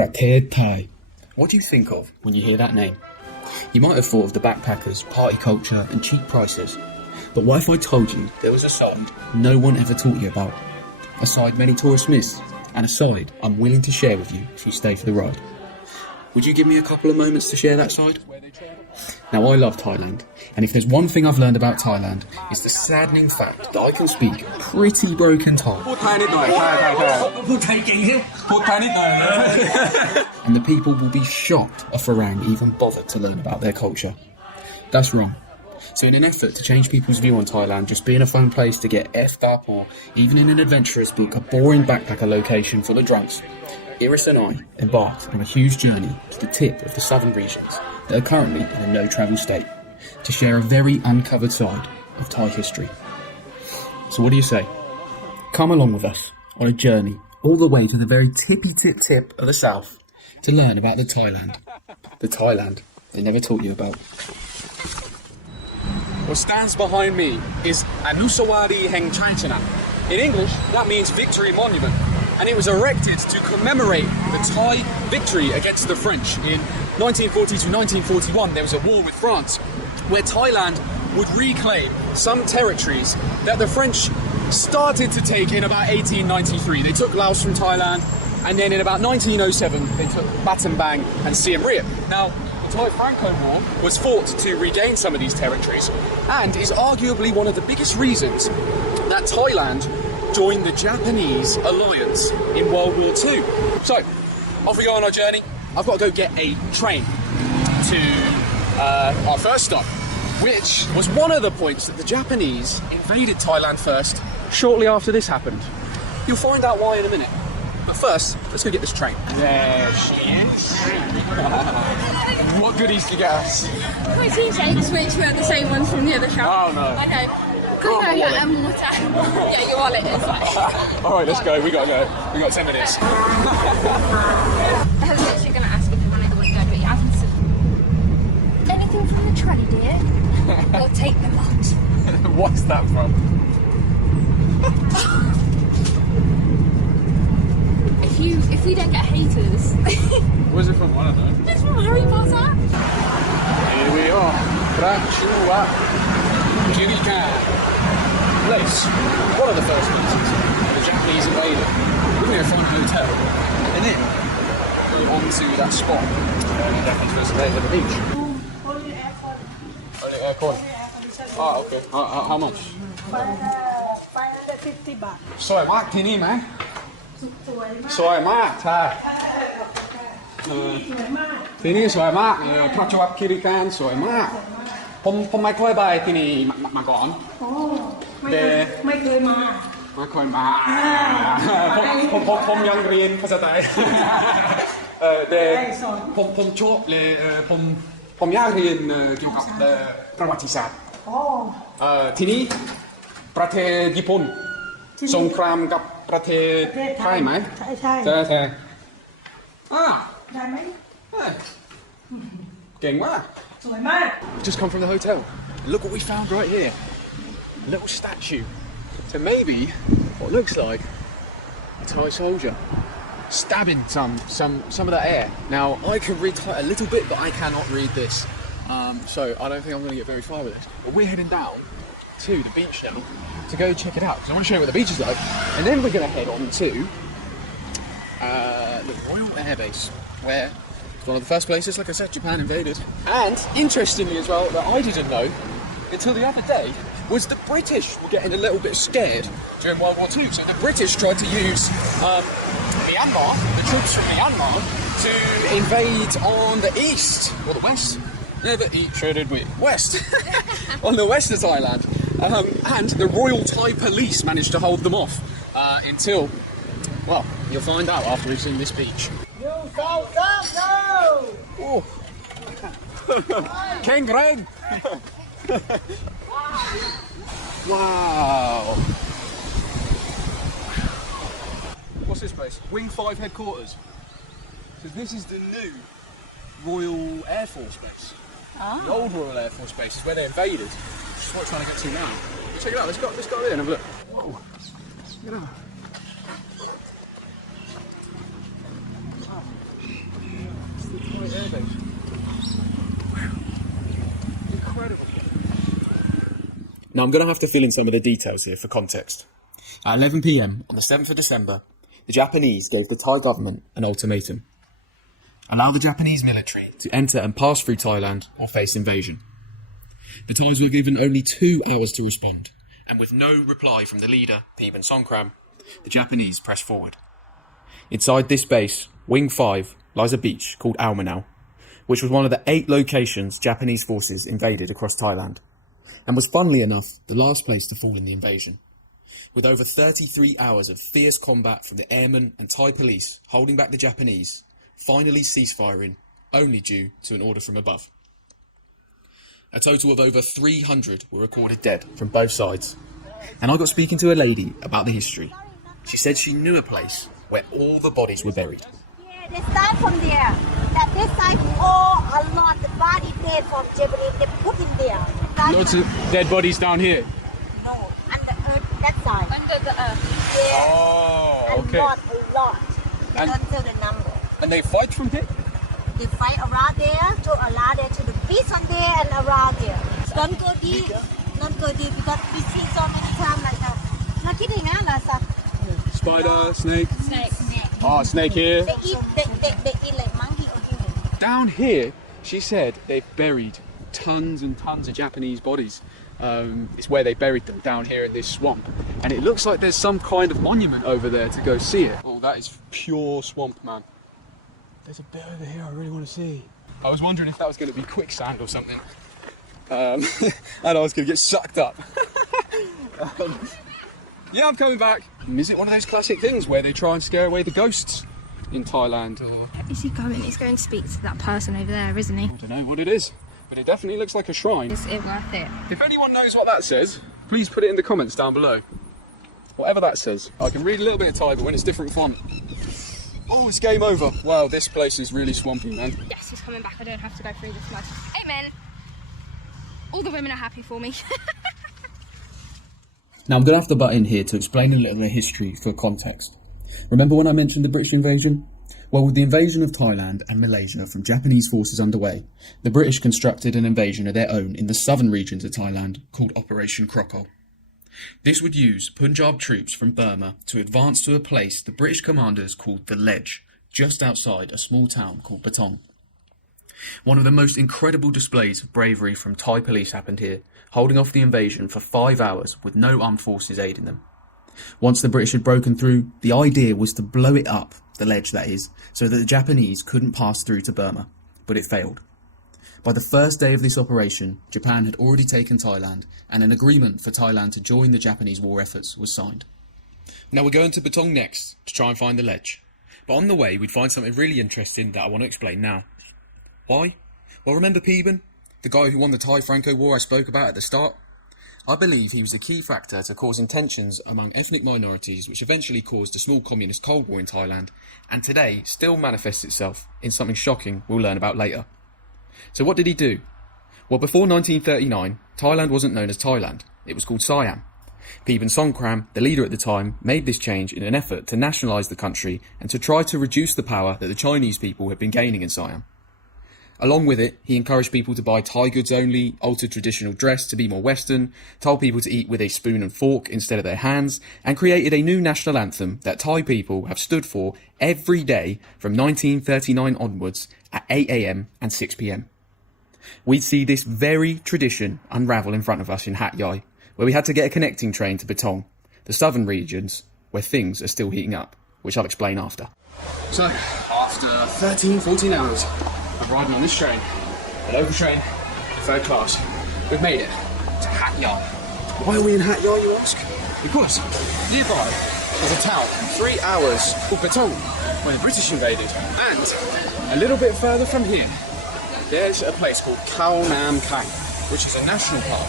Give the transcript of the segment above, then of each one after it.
ประเทศไทย What do you think of when you hear that name? You might have thought of the backpackers, party culture and cheap prices. But what if I told you there was a side no one ever taught you about? A side many tourists miss, and a side I'm willing to share with you if you stay for the ride. Would you give me a couple of moments to share that side? Now, I love Thailand, and if there's one thing I've learned about Thailand, it's the saddening fact that I can speak pretty broken Thai. And the people will be shocked a Farang even bothered to learn about their culture. That's wrong. So in an effort to change people's view on Thailand just being a fun place to get effed up or even in an adventurous book a boring backpacker location full of drunks, Iris and I embarked on a huge journey to the tip of the southern regions that are currently in a no-travel state to share a very uncovered side of Thai history. So what do you say? Come along with us on a journey all the way to the very tippy-tip of the south to learn about the Thailand they never taught you about. What stands behind me is Anusawari Heng Chaichana. In English, that means Victory Monument, and it was erected to commemorate the Thai victory against the French. In 1940 to 1941, there was a war with France, where Thailand would reclaim some territories that the French started to take in about 1893. They took Laos from Thailand, and then in about 1907, they took Battambang and Siem Reap. Now, Thai-Franco War was fought to regain some of these territories and is arguably one of the biggest reasons that Thailand joined the Japanese alliance in World War II. So, off we go on our journey. I've got to go get a train to our first stop, which was one of the points that the Japanese invaded Thailand first, shortly after this happened. You'll find out why in a minute. But first, let's go get this train. There she is. What goodies do you get us? Protein shakes, which were the same ones from the other shop. Oh no. I know. Could go get them water. Yeah, your wallet is like. Alright, let's go. We got 10 minutes. I was literally going to ask if you wanted to go, but you haven't said anything from the trolley, dear. Or take the lot. What's that from? If we don't get haters. Where's it from? I don't know. It's from Harry Potter. Here we are. Krachua Kirika place. One of the first places the Japanese invaded. We're going to find a hotel and then go on to that spot where the Japanese first invaded the beach. Only aircon. Only aircon. Ah, okay. How much? 550 baht. สวยมากที่นี่ไหม สวยมาก สวยมากใช่ สวยมาก ที่นี่สวยมากประจวบคีรีขันธ์สวยมากผมไม่เคยไปที่นี่มาก่อน โอ้ไม่เคยมา ไม่เคยมาผมยังเรียนภาษาไทยแต่ผมชอบเลยผมอยากเรียนเกี่ยวกับประวัติศาสตร์ โอ้ ที่นี่ประเทศญี่ปุ่นสงครามกับประเทศไทยไหม ใช่ ใช่ได้ไหม เก่งมาก สวยมาก Just come from the hotel. Look what we found right here. A little statue to maybe what looks like a Thai soldier stabbing some of that air. Now I can read Thai a little bit, but I cannot read this. So I don't think I'm going to get very far with this. But we're heading down to the beach now to go check it out because I want to show you what the beach is like, and then we're going to head on to the Royal Air Base, where it's one of the first places, like I said, Japan invaded. And interestingly as well, that I didn't know until the other day, was the British were getting a little bit scared during World War II. So the British tried to use Myanmar, the troops from Myanmar, to invade on the east, or the west. Never eat shredded wheat. West. On the west of Thailand. And the Royal Thai Police managed to hold them off until, well, you'll find out after we've seen this beach. Oh. King Greg! Wow! What's this place? Wing 5 headquarters. So this is the new Royal Air Force Base. The old Royal Air Force Base is where they invaded. Which is what we're trying to get to now. Check it out, let's go in and have a look. Whoa. Check it out. Wow. Now I'm going to have to fill in some of the details here for context. At 11 p.m. on the 7th of December, the Japanese gave the Thai government an ultimatum. Allow the Japanese military to enter and pass through Thailand or face invasion. The Thais were given only 2 hours to respond, and with no reply from the leader, Theben Songkhram, the Japanese pressed forward. Inside this base, Wing 5, lies a beach called Ao Manao, which was one of the 8 locations Japanese forces invaded across Thailand, and was funnily enough the last place to fall in the invasion. With over 33 hours of fierce combat from the airmen and Thai police holding back the Japanese, finally ceasefiring, only due to an order from above. A total of over 300 were recorded dead from both sides. And I got speaking to a lady about the history. She said she knew a place where all the bodies were buried. Yeah, they start from there. That this side, a lot, the body dead from Japanese, they put in there. Lots of dead bodies down here. No, under earth, that side. Under the earth. Yeah. Oh, okay. A lot. They And- don't tell the number. And they fight from here? They fight around there, to the beach on there and around there. Don't go deep. Don't go deep because we see so many times like that. Not kidding, sir. Spider, snake. Snake. Oh, snake here. They eat like monkey or human. Down here, she said they've buried tons and tons of Japanese bodies. It's where they buried them, down here in this swamp. And it looks like there's some kind of monument over there to go see it. Oh, that is pure swamp, man. There's a bit over here I really want to see. I was wondering if that was going to be quicksand or something. And I was going to get sucked up. Yeah, I'm coming back. Is it one of those classic things where they try and scare away the ghosts in Thailand? Or Is he going? He's going to speak to that person over there, isn't he? I don't know what it is, but it definitely looks like a shrine. Is it worth it? If anyone knows what that says, please put it in the comments down below. Whatever that says. I can read a little bit of Thai, but when it's different font. Oh, it's game over. Wow, this place is really swampy, man. Yes, he's coming back. I don't have to go through this mud. Amen. All the women are happy for me. Now I'm going to have to butt in here to explain a little bit of history for context. Remember when I mentioned the British invasion? Well, with the invasion of Thailand and Malaysia from Japanese forces underway, the British constructed an invasion of their own in the southern regions of Thailand called Operation Crocodile. This would use Punjab troops from Burma to advance to a place the British commanders called the Ledge, just outside a small town called Patong. One of the most incredible displays of bravery from Thai police happened here, holding off the invasion for 5 hours with no armed forces aiding them. Once the British had broken through, the idea was to blow it up, the ledge that is, so that the Japanese couldn't pass through to Burma, but it failed. By the first day of this operation, Japan had already taken Thailand, and an agreement for Thailand to join the Japanese war efforts was signed. Now we're going to Patong next to try and find the ledge, but on the way we'd find something really interesting that I want to explain now. Why? Well, remember Theben, the guy who won the Thai-Franco War I spoke about at the start? I believe he was a key factor to causing tensions among ethnic minorities, which eventually caused a small communist Cold War in Thailand, and today still manifests itself in something shocking we'll learn about later. So what did he do? Well, before 1939, Thailand wasn't known as Thailand, it was called Siam. Theben Songkhram, the leader at the time, made this change in an effort to nationalise the country and to try to reduce the power that the Chinese people had been gaining in Siam. Along with it, he encouraged people to buy Thai goods only, altered traditional dress to be more Western, told people to eat with a spoon and fork instead of their hands, and created a new national anthem that Thai people have stood for every day from 1939 onwards at 8 AM and 6 PM. We'd see this very tradition unravel in front of us in Hat Yai, where we had to get a connecting train to Patong, the southern regions where things are still heating up, which I'll explain after. So, after 14 hours of riding on this train, a local train, third class, we've made it to Hat Yai. Why are we in Hat Yai, you ask? Because nearby is a town 3 hours called Patong, where the British invaded. And a little bit further from here, there's a place called Khao Nam Kang, which is a national park,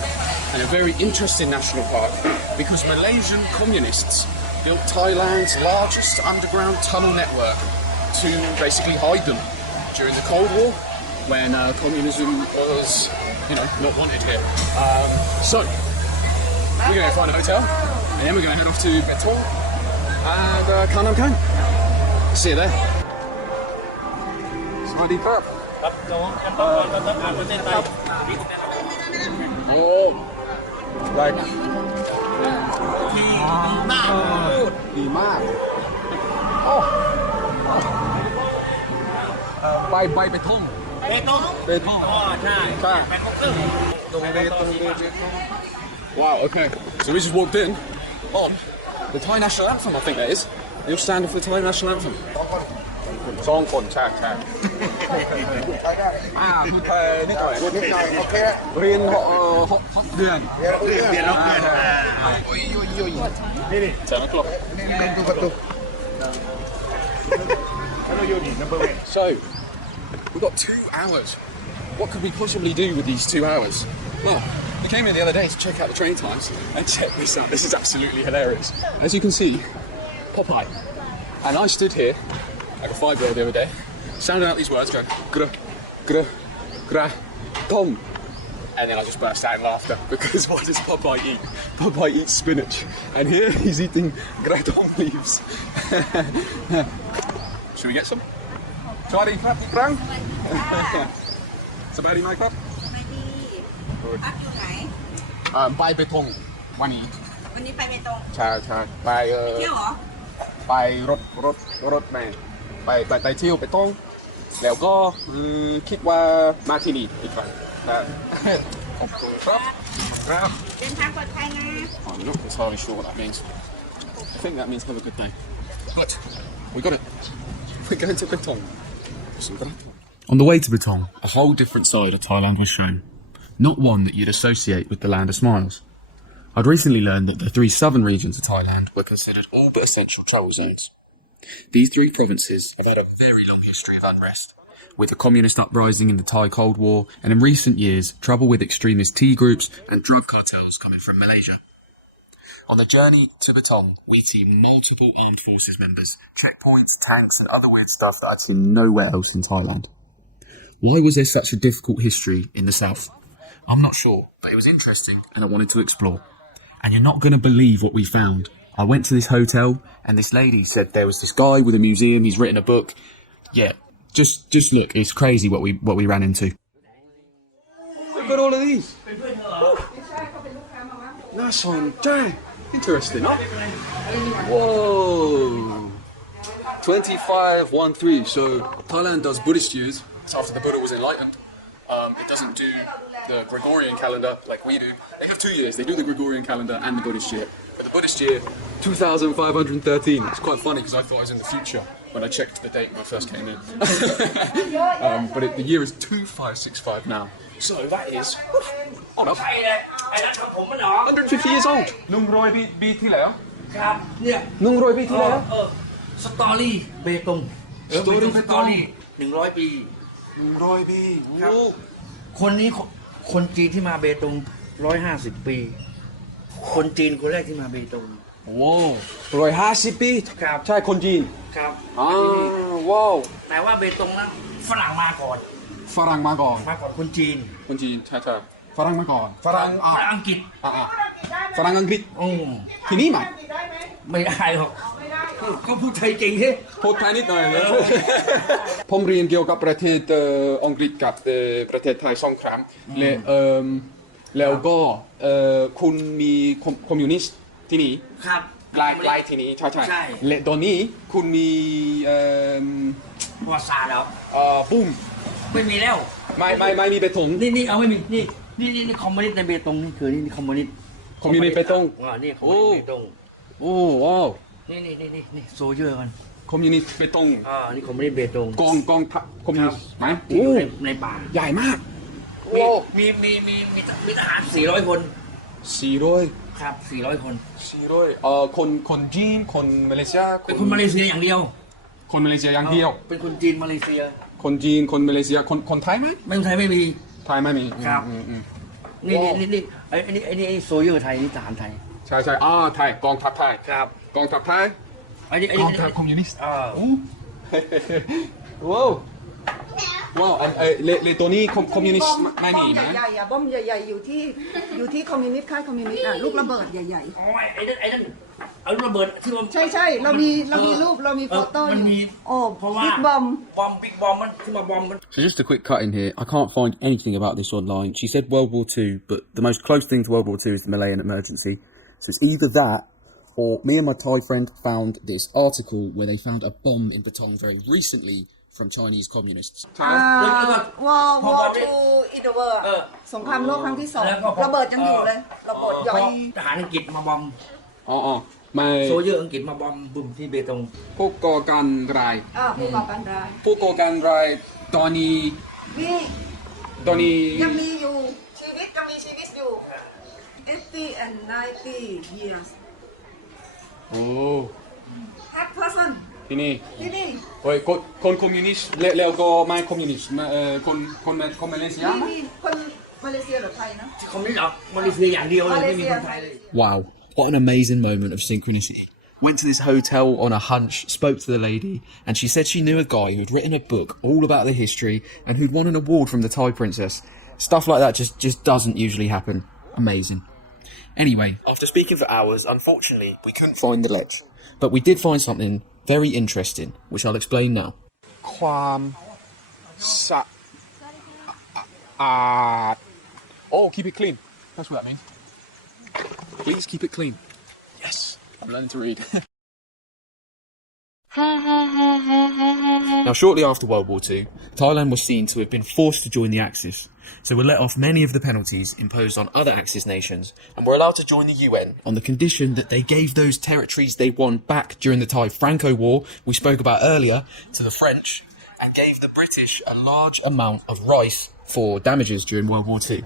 and a very interesting national park because Malaysian communists built Thailand's largest underground tunnel network to basically hide them during the Cold War when communism was, not wanted here. So, we're going to find a hotel and then we're going to head off to Patong and Khao Nam Kang. See you there. Sawasdee krap. ครับน้องแอปเปิลครับอาเปอร์เซ็นต์ไป Oh, like ดีมากโอ้ใบเบทงเบทงอ๋อใช่แปดโมงครึ่งเบทง Wow, okay. So we just walked in on the Thai national anthem, I think that is. You're standing for the Thai national anthem. สองคนใช่พูดไทยนิดหน่อยโอเคเรียน6 เดือนนี่ใช่ไหมครับ So we've got 2 hours. What could we possibly do with these 2 hours? Well, we came in the other day to check out the train times and check this out. This is absolutely hilarious. As you can see, Popeye. And I stood here like a 5-year-old the other day, sounding out these words, going gra, tom. And then I just burst out in laughter because what does Popeye eat? Popeye eats spinach. And here he's eating gratom leaves. Should we get some? Charlie, clap, krang. Sabari, my clap. พักอยู่ไหน ไปเบตงวันนี้ วันนี้ไปเบตง ใช่ไปเที่ยวเหรอ ไปรถแม่ไปเที่ยวไปตงแล้วก็คิดว่ามาที่นี่อีกครั้งขอบคุณครับเดินทางปลอดภัยนะ I'm not entirely sure what that means. I think that means have a good day. But we got it. We're going to Betong. On the way to Betong, a whole different side of Thailand was shown. Not one that you'd associate with the land of smiles. I'd recently learned that the 3 southern regions of Thailand were considered all but essential travel zones. These 3 provinces have had a very long history of unrest, with the communist uprising in the Thai Cold War and in recent years trouble with extremist tea groups and drug cartels coming from Malaysia. On the journey to Betong, we see multiple armed forces members, checkpoints, tanks and other weird stuff that I'd seen nowhere else in Thailand. Why was there such a difficult history in the south? I'm not sure, but it was interesting and I wanted to explore. And you're not going to believe what we found. I went to this hotel and this lady said there was this guy with a museum, he's written a book. Yeah, just look, it's crazy what we ran into. Look at all of these. Nice one, dang. Interesting, huh? Whoa. 2513. So Thailand does Buddhist years. It's after the Buddha was enlightened. It doesn't do the Gregorian calendar like we do. They have 2 years. They do the Gregorian calendar and the Buddhist year. But the Buddhist year, 2513. It's quite funny because I thought it was in the future when I checked the date when I first came in. But the year is 2565 now. So that is on up. 150 years old. 100 ปีที่แล้ว ครับเนี่ย 100 ปีที่แล้ว สตอรี่เบตงเบตงสตอรี่100 ปี 100 ปี ครับคนนี้คนจีนที่มาเบตง150 ปี คนจีนคนแรกที่มาเบตง ว้าว150 ปี ครับ ใช่คนจีน ครับ ว้าว แต่ว่าเบตงนั้นฝรั่งมาก่อน ฝรั่งมาก่อน คนจีน คนจีนใช่ฝรั่งมาก่อนฝรั่งอังกฤษฝรั่งอังกฤษที่นี่ไหม ไม่ได้หรอกก็พูดไทยเก่งแค่ พูดไทยนิดหน่อย ผมเรียนเกี่ยวกับประเทศอังกฤษกับประเทศไทย2 ครั้งแล้วก็คุณมีคอมมิวนิสต์ที่นี่ ครับ ไล่ที่นี่ใช่และตอนนี้คุณมีประวัติศาสตร์แล้ว ปุ้มไม่มีแล้วไม่มีเบตงนี่เอาไม่มีนี่คอมมิวนิสต์ในเบตงนี่คือนี่คอมมิวนิสต์เบตงนี่คอมมิวนิสต์เบตงโอ้ว้าวนี่โซเยอร์กัน คอมมิวนิสต์เบตงนี่คอมมิวนิสต์เบตงกองทัพคอมมิวนิสต์ไหมในป่าใหญ่มากมีทหาร400 คน400ครับ400 คนคนจีนคนมาเลเซียเป็นคนมาเลเซียอย่างเดียวคนมาเลเซียอย่างเดียวเป็นคนจีนมาเลเซียคนจีนคนมาเลเซียคนไทยไหมไม่ไทยไม่มีไทยไม่มีครับนี่ไอ้โซเยอร์ไทยนี่ทหารไทยใช่ไทยกองทัพไทยครับกองทัพไทยกองทัพคอมมิวนิสต์ว้าวเลตัวนี้คอมมิวนิสต์ไม่มีนะใหญ่ๆบอมใหญ่ๆอยู่ที่คอมมิวนิสต์ค่ายคอมมิวนิสต์ลูกระเบิดใหญ่ๆไอ้นั่น เอาระเบิดที่มัน ใช่ใช่เรามีรูปเรามีโฟโต้อยู่โอ้ เพราะว่า บิ๊กบอม บิ๊กบอมมันที่มาบอมมัน So just a quick cut in here. I can't find anything about this online. She said World War II, but the most close thing to World War II is the Malayan emergency. So it's either that, or me and my Thai friend found this article where they found a bomb in Baton very recently from Chinese communists. วอร์ทูอินเดอร์เวิร์สงครามโลกครั้งที่ 2ระเบิดยังอยู่เลยระเบิดย่อย ทหารอังกฤษมาบอม อ๋อไม่ โซเยอร์อังกฤษมาบอมบุ่มที่เบตง พวกก่อการร้าย ผู้ก่อการร้าย พวกก่อการร้ายตอนนี้ นี่ ตอนนี้ ยังมีอยู่ชีวิตยังมีชีวิตอยู่ 80 and 90 years โอ้ have person ที่นี่ ที่นี่ เฮ้ยคนคอมมิวนิสต์แล้วก็ไม่คอมมิวนิสต์คนมาเลเซีย นี่คนมาเลเซียหรือไทยนะ เขาไม่หรอกมาเลเซียอย่างเดียวเลยไม่มีคนไทยเลย Wow, what an amazing moment of synchronicity. Went to this hotel on a hunch, spoke to the lady, and she said she knew a guy who'd written a book all about the history and who'd won an award from the Thai princess. Stuff like that just doesn't usually happen. Amazing. Anyway, after speaking for hours, unfortunately, we couldn't find the lech. But we did find something very interesting, which I'll explain now. ความสะอาด Oh, keep it clean. That's what that means. Please keep it clean. Yes, I'm learning to read. Now, shortly after World War II, Thailand was seen to have been forced to join the Axis, so were let off many of the penalties imposed on other Axis nations, and were allowed to join the UN on the condition that they gave those territories they won back during the Thai Franco War we spoke about earlier to the French, and gave the British a large amount of rice for damages during World War II.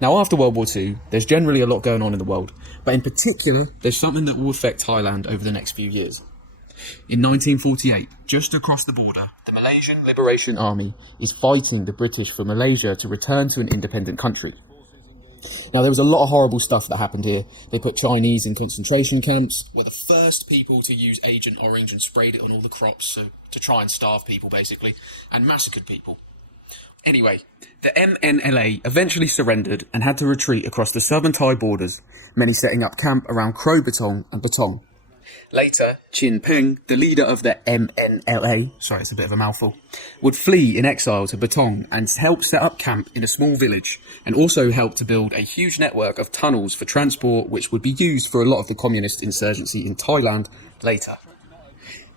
Now, after World War II, there's generally a lot going on in the world, but in particular, there's something that will affect Thailand over the next few years. In 1948, just across the border, the Malaysian Liberation Army is fighting the British for Malaysia to return to an independent country. Now, there was a lot of horrible stuff that happened here. They put Chinese in concentration camps, were the first people to use Agent Orange and sprayed it on all the crops, so to try and starve people, basically, and massacred people. Anyway, the MNLA eventually surrendered and had to retreat across the southern Thai borders, many setting up camp around Kro Batong and Batong. Later, Chin Peng, the leader of the MNLA, sorry, it's a bit of a mouthful, would flee in exile to Batong and help set up camp in a small village, and also help to build a huge network of tunnels for transport which would be used for a lot of the communist insurgency in Thailand later.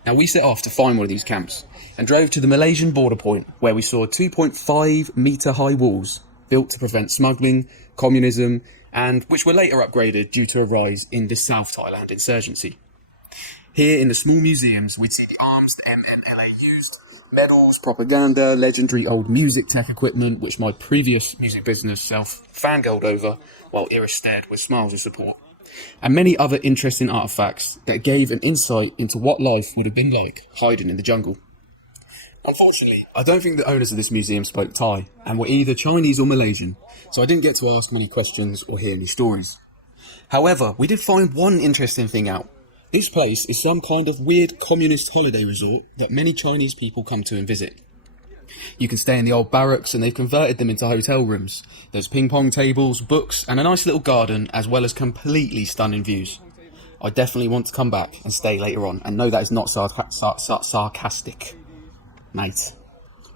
Now, we set off to find one of these camps and drove to the Malaysian border point where we saw 2.5 metre high walls built to prevent smuggling, communism, and which were later upgraded due to a rise in the South Thailand insurgency. Here in the small museums, we'd see the arms the MNLA used, medals, propaganda, legendary old music tech equipment, which my previous music business self fangirled over, while Iris stared with smiles of support, and many other interesting artefacts that gave an insight into what life would have been like hiding in the jungle. Unfortunately, I don't think the owners of this museum spoke Thai, and were either Chinese or Malaysian, so I didn't get to ask many questions or hear any stories. However, we did find one interesting thing out. This place is some kind of weird communist holiday resort that many Chinese people come to and visit. You can stay in the old barracks and they've converted them into hotel rooms. There's ping pong tables, books and a nice little garden as well as completely stunning views. I definitely want to come back and stay later on, and no, that is not sarcastic, mate.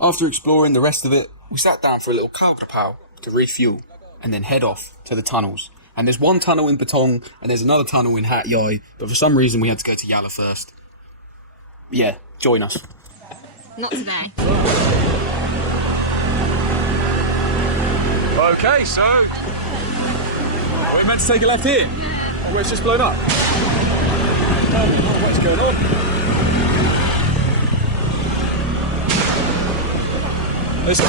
After exploring the rest of it, we sat down for a little khao krapao to refuel and then head off to the tunnels. And there's one tunnel in Batong, and there's another tunnel in Hat Yai, but for some reason we had to go to Yala first. Yeah, join us. Not today. Okay, so are we meant to take a left here? Or where it's just blown up? No, what's going on? It's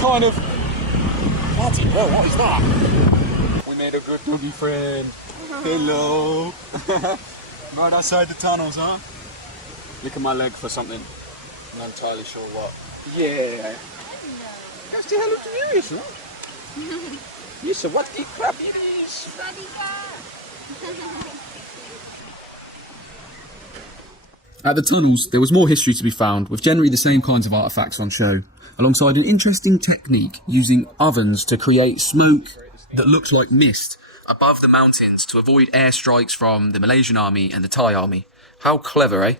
kind of bloody hell, what is that? We made a good doggy friend. Hello. Right outside the tunnels, huh? Look at my leg for something. I'm not entirely sure what. Yeah. Hello. Say hello to you, yes, huh? Yes, what the crap it is? At the tunnels, there was more history to be found, with generally the same kinds of artefacts on show, alongside an interesting technique using ovens to create smoke that looked like mist above the mountains to avoid airstrikes from the Malaysian army and the Thai army. How clever, eh?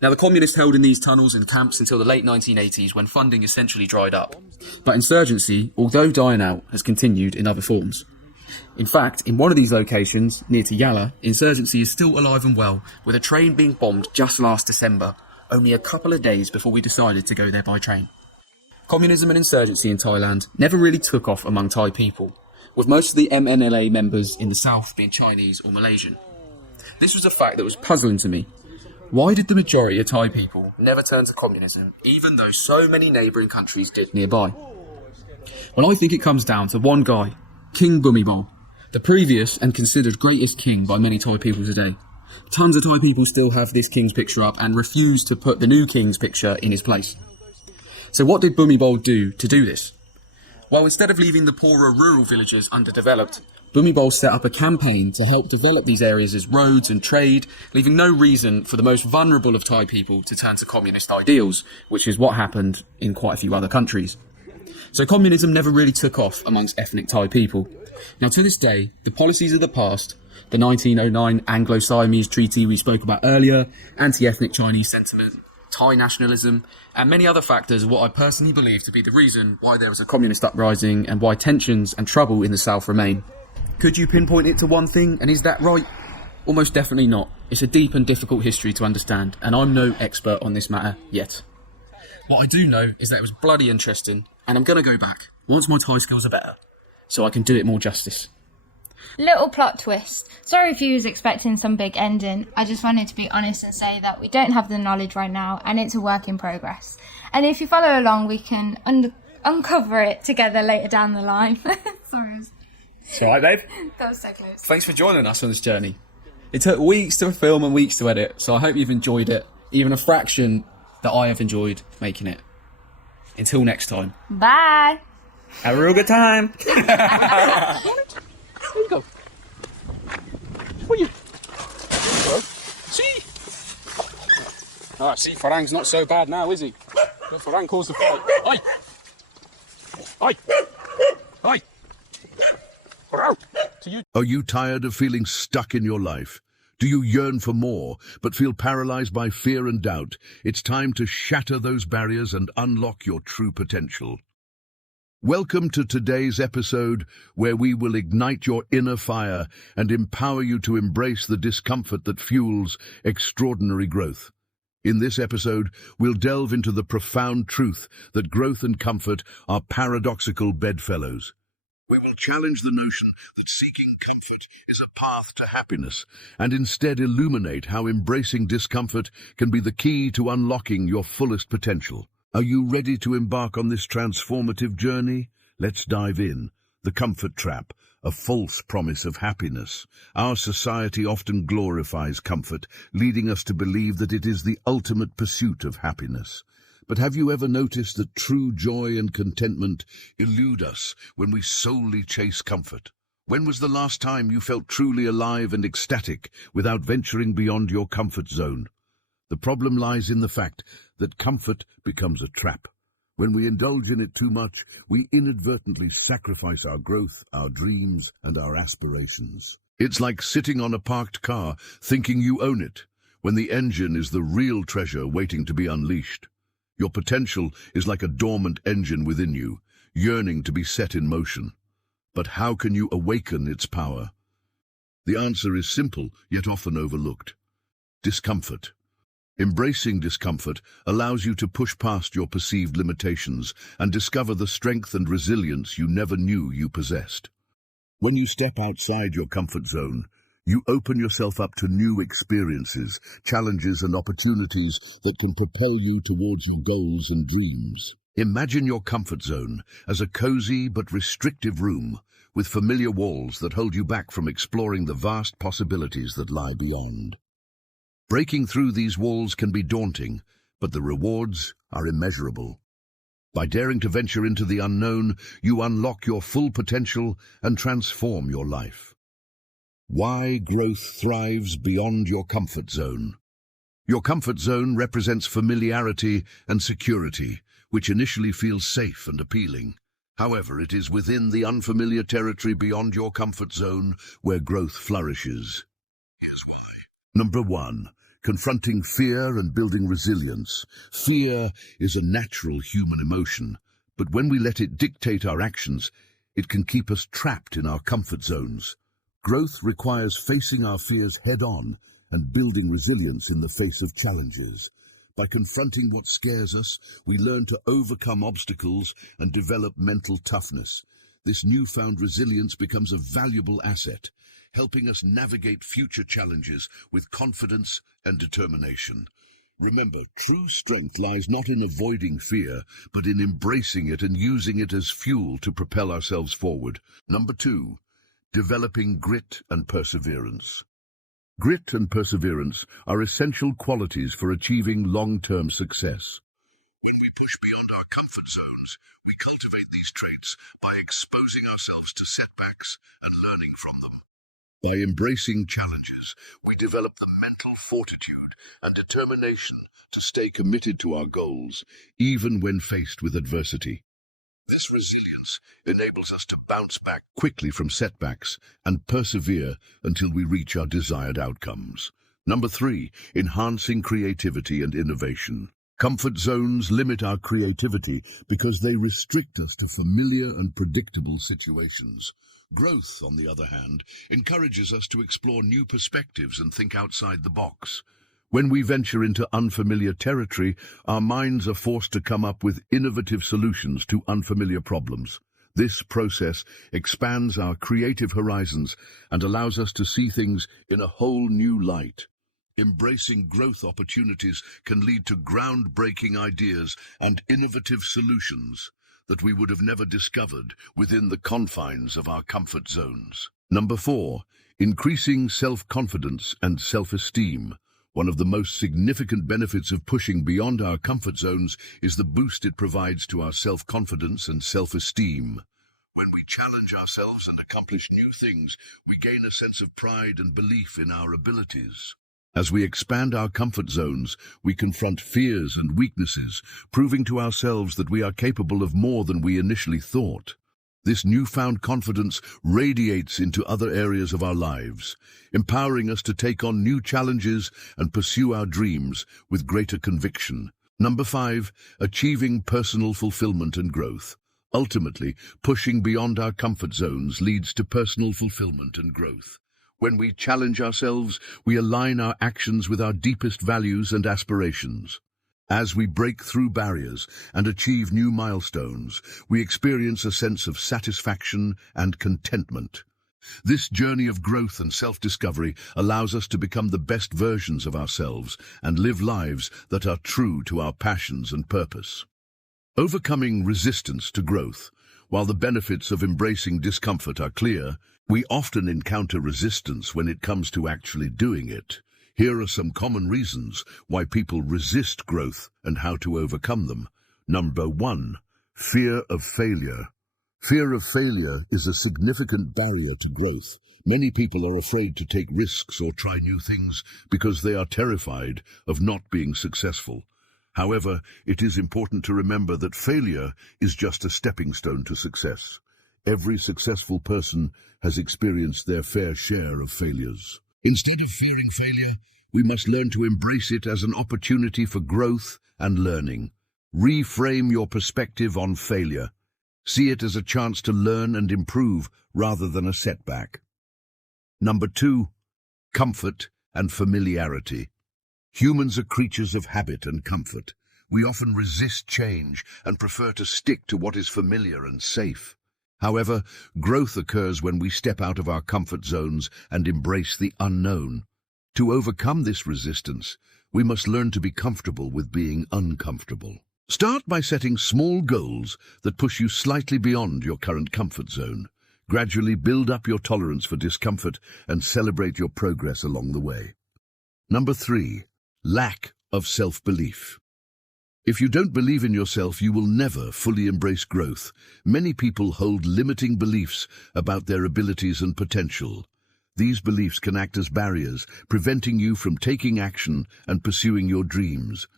Now, the communists held in these tunnels and camps until the late 1980s, when funding essentially dried up. But insurgency, although dying out, has continued in other forms. In fact, in one of these locations, near to Yala, insurgency is still alive and well, with a train being bombed just last December, only a couple of days before we decided to go there by train. Communism and insurgency in Thailand never really took off among Thai people, with most of the MNLA members in the south being Chinese or Malaysian. This was a fact that was puzzling to me. Why did the majority of Thai people never turn to communism, even though so many neighbouring countries did nearby? Well, I think it comes down to one guy, King Bhumibol, the previous and considered greatest king by many Thai people today. Tons of Thai people still have this king's picture up and refuse to put the new king's picture in his place. So what did Bhumibol do to do this? Well, instead of leaving the poorer rural villages underdeveloped, Bhumibol set up a campaign to help develop these areas as roads and trade, leaving no reason for the most vulnerable of Thai people to turn to communist ideals, which is what happened in quite a few other countries. So communism never really took off amongst ethnic Thai people. Now, to this day, the policies of the past, the 1909 Anglo-Siamese Treaty we spoke about earlier, anti-ethnic Chinese sentiment, Thai nationalism, and many other factors are what I personally believe to be the reason why there was a communist uprising and why tensions and trouble in the south remain. Could you pinpoint it to one thing, and is that right? Almost definitely not. It's a deep and difficult history to understand, and I'm no expert on this matter yet. What I do know is that it was bloody interesting, and I'm going to go back, once my Thai skills are better, so I can do it more justice. Little plot twist. Sorry if you was expecting some big ending. I just wanted to be honest and say that we don't have the knowledge right now, and it's a work in progress. And if you follow along, we can uncover it together later down the line. Sorry. It's alright, babe. That was so close. Thanks for joining us on this journey. It took weeks to film and weeks to edit, so I hope you've enjoyed it, even a fraction that I have enjoyed making it. Until next time. Bye. Have a real good time. There you go. What you? There you go. See? Ah, see, Farang's not so bad now, is he? Farang caused the fight. Oi! Oi! Oi! Farang! To you. Are you tired of feeling stuck in your life? Do you yearn for more, but feel paralyzed by fear and doubt? It's time to shatter those barriers and unlock your true potential. Welcome to today's episode, where we will ignite your inner fire and empower you to embrace the discomfort that fuels extraordinary growth. In this episode, we'll delve into the profound truth that growth and comfort are paradoxical bedfellows. We will challenge the notion that seeking comfort is a path to happiness, and instead illuminate how embracing discomfort can be the key to unlocking your fullest potential. Are you ready to embark on this transformative journey? Let's dive in. The comfort trap, a false promise of happiness. Our society often glorifies comfort, leading us to believe that it is the ultimate pursuit of happiness. But have you ever noticed that true joy and contentment elude us when we solely chase comfort? When was the last time you felt truly alive and ecstatic without venturing beyond your comfort zone? The problem lies in the fact that comfort becomes a trap. When we indulge in it too much, we inadvertently sacrifice our growth, our dreams, and our aspirations. It's like sitting on a parked car, thinking you own it, when the engine is the real treasure waiting to be unleashed. Your potential is like a dormant engine within you, yearning to be set in motion. But how can you awaken its power? The answer is simple, yet often overlooked. Discomfort. Embracing discomfort allows you to push past your perceived limitations and discover the strength and resilience you never knew you possessed. When you step outside your comfort zone, you open yourself up to new experiences, challenges, and opportunities that can propel you towards your goals and dreams. Imagine your comfort zone as a cozy but restrictive room with familiar walls that hold you back from exploring the vast possibilities that lie beyond. Breaking through these walls can be daunting, but the rewards are immeasurable. By daring to venture into the unknown, you unlock your full potential and transform your life. Why growth thrives beyond your comfort zone. Your comfort zone represents familiarity and security, which initially feels safe and appealing. However, it is within the unfamiliar territory beyond your comfort zone where growth flourishes. Here's why. Number 1. Confronting fear and building resilience. Fear is a natural human emotion, but when we let it dictate our actions, it can keep us trapped in our comfort zones. Growth requires facing our fears head-on and building resilience in the face of challenges. By confronting what scares us, we learn to overcome obstacles and develop mental toughness. This newfound resilience becomes a valuable asset, helping us navigate future challenges with confidence and determination. Remember, true strength lies not in avoiding fear, but in embracing it and using it as fuel to propel ourselves forward. Number 2. Developing grit and perseverance. Grit and perseverance are essential qualities for achieving long-term success. When we push beyond our comfort zones, we cultivate these traits by exposing ourselves to setbacks and learning from them. By embracing challenges, we develop the mental fortitude and determination to stay committed to our goals, even when faced with adversity. This resilience enables us to bounce back quickly from setbacks and persevere until we reach our desired outcomes. Number 3, enhancing creativity and innovation. Comfort zones limit our creativity because they restrict us to familiar and predictable situations. Growth, on the other hand, encourages us to explore new perspectives and think outside the box. When we venture into unfamiliar territory, our minds are forced to come up with innovative solutions to unfamiliar problems. This process expands our creative horizons and allows us to see things in a whole new light. Embracing growth opportunities can lead to groundbreaking ideas and innovative solutions that we would have never discovered within the confines of our comfort zones. Number 4, increasing self-confidence and self-esteem. One of the most significant benefits of pushing beyond our comfort zones is the boost it provides to our self-confidence and self-esteem. When we challenge ourselves and accomplish new things, we gain a sense of pride and belief in our abilities. As we expand our comfort zones, we confront fears and weaknesses, proving to ourselves that we are capable of more than we initially thought. This newfound confidence radiates into other areas of our lives, empowering us to take on new challenges and pursue our dreams with greater conviction. Number 5, achieving personal fulfillment and growth. Ultimately, pushing beyond our comfort zones leads to personal fulfillment and growth. When we challenge ourselves, we align our actions with our deepest values and aspirations. As we break through barriers and achieve new milestones, we experience a sense of satisfaction and contentment. This journey of growth and self-discovery allows us to become the best versions of ourselves and live lives that are true to our passions and purpose. Overcoming resistance to growth. While the benefits of embracing discomfort are clear, we often encounter resistance when it comes to actually doing it. Here are some common reasons why people resist growth and how to overcome them. Number 1, fear of failure. Fear of failure is a significant barrier to growth. Many people are afraid to take risks or try new things because they are terrified of not being successful. However, it is important to remember that failure is just a stepping stone to success. Every successful person has experienced their fair share of failures. Instead of fearing failure, we must learn to embrace it as an opportunity for growth and learning. Reframe your perspective on failure. See it as a chance to learn and improve rather than a setback. Number 2, comfort and familiarity. Humans are creatures of habit and comfort. We often resist change and prefer to stick to what is familiar and safe. However, growth occurs when we step out of our comfort zones and embrace the unknown. To overcome this resistance, we must learn to be comfortable with being uncomfortable. Start by setting small goals that push you slightly beyond your current comfort zone. Gradually build up your tolerance for discomfort and celebrate your progress along the way. Number 3, lack of self-belief. If you don't believe in yourself, you will never fully embrace growth. Many people hold limiting beliefs about their abilities and potential. These beliefs can act as barriers, preventing you from taking action and pursuing your dreams.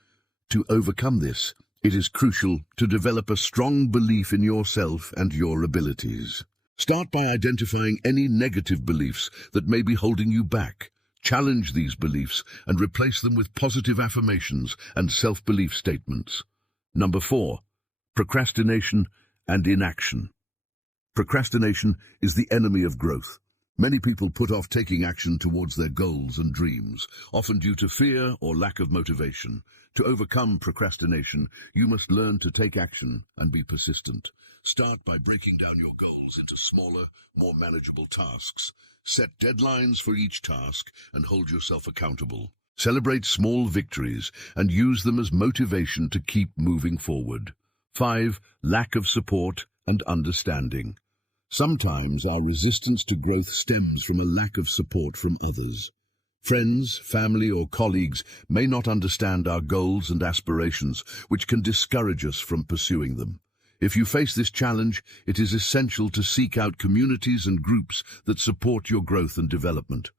To overcome this, It is crucial to develop a strong belief in yourself and your abilities. Start by identifying any negative beliefs that may be holding you back. Challenge these beliefs and replace them with positive affirmations and self-belief statements. Number 4, procrastination and inaction. Procrastination is the enemy of growth. Many people put off taking action towards their goals and dreams, often due to fear or lack of motivation. To overcome procrastination, you must learn to take action and be persistent. Start by breaking down your goals into smaller, more manageable tasks. Set deadlines for each task and hold yourself accountable. Celebrate small victories and use them as motivation to keep moving forward. 5. Lack of support and understanding. Sometimes our resistance to growth stems from a lack of support from others. Friends, family, or colleagues may not understand our goals and aspirations, which can discourage us from pursuing them. If you face this challenge, it is essential to seek out communities and groups that support your growth and development.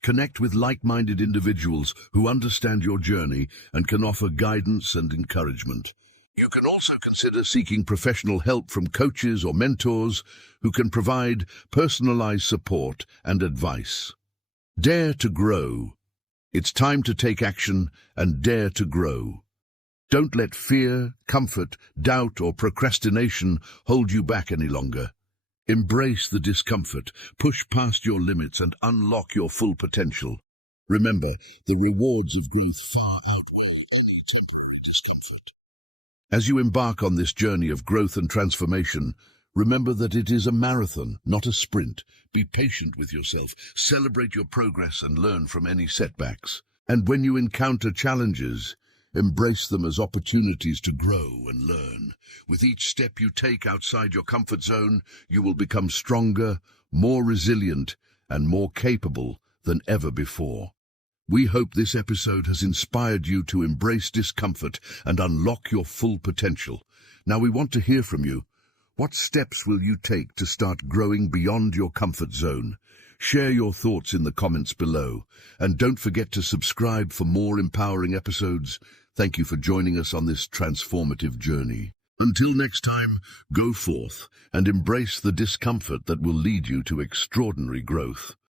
Connect with like-minded individuals who understand your journey and can offer guidance and encouragement. You can also consider seeking professional help from coaches or mentors who can provide personalized support and advice. Dare to grow. It's time to take action and dare to grow. Don't let fear, comfort, doubt, or procrastination hold you back any longer. Embrace the discomfort, push past your limits, and unlock your full potential. Remember, the rewards of growth far outweigh any temporary discomfort. As you embark on this journey of growth and transformation, remember that it is a marathon, not a sprint. Be patient with yourself, celebrate your progress, and learn from any setbacks. And when you encounter challenges, embrace them as opportunities to grow and learn. With each step you take outside your comfort zone, you will become stronger, more resilient, and more capable than ever before. We hope this episode has inspired you to embrace discomfort and unlock your full potential. Now we want to hear from you. What steps will you take to start growing beyond your comfort zone? Share your thoughts in the comments below. And don't forget to subscribe for more empowering episodes. Thank you for joining us on this transformative journey. Until next time, go forth and embrace the discomfort that will lead you to extraordinary growth.